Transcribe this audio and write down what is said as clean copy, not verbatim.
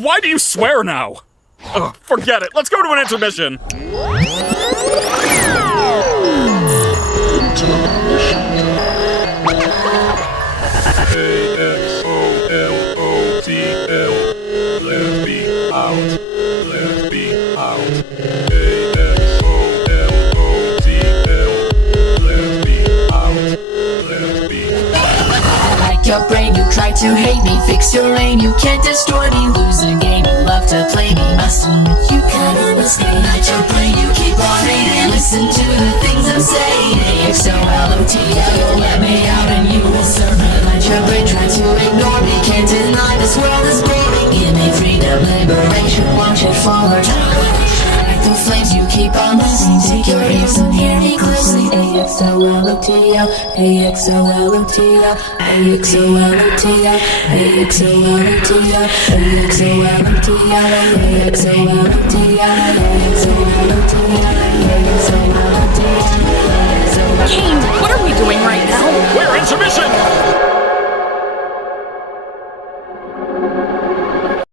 Why do you swear now? Ugh, forget it. Let's go to an intermission. AXOLOTL. Let's be out. Let's be out. AXOLOTL. Let's be out. Let's be out. Like your brain, you try to hate me. Fix your aim, you can't destroy me. Lose a game, you love to play me. Must admit you kind of mistake. Like your brain, you keep on hating. Listen to the things I'm saying. AXOLOTL, you'll let me out and you will serve me. Like your brain, try to ignore me. Can't deny this world is boring. Give me freedom, liberation, watch it fall or die. Like the flames, you keep on listening. Take your ears and hear me closely. AXOLOTL, AXOLOTL, AXOLOTL, AXOLOTL, AXOLOTL, Kane, what are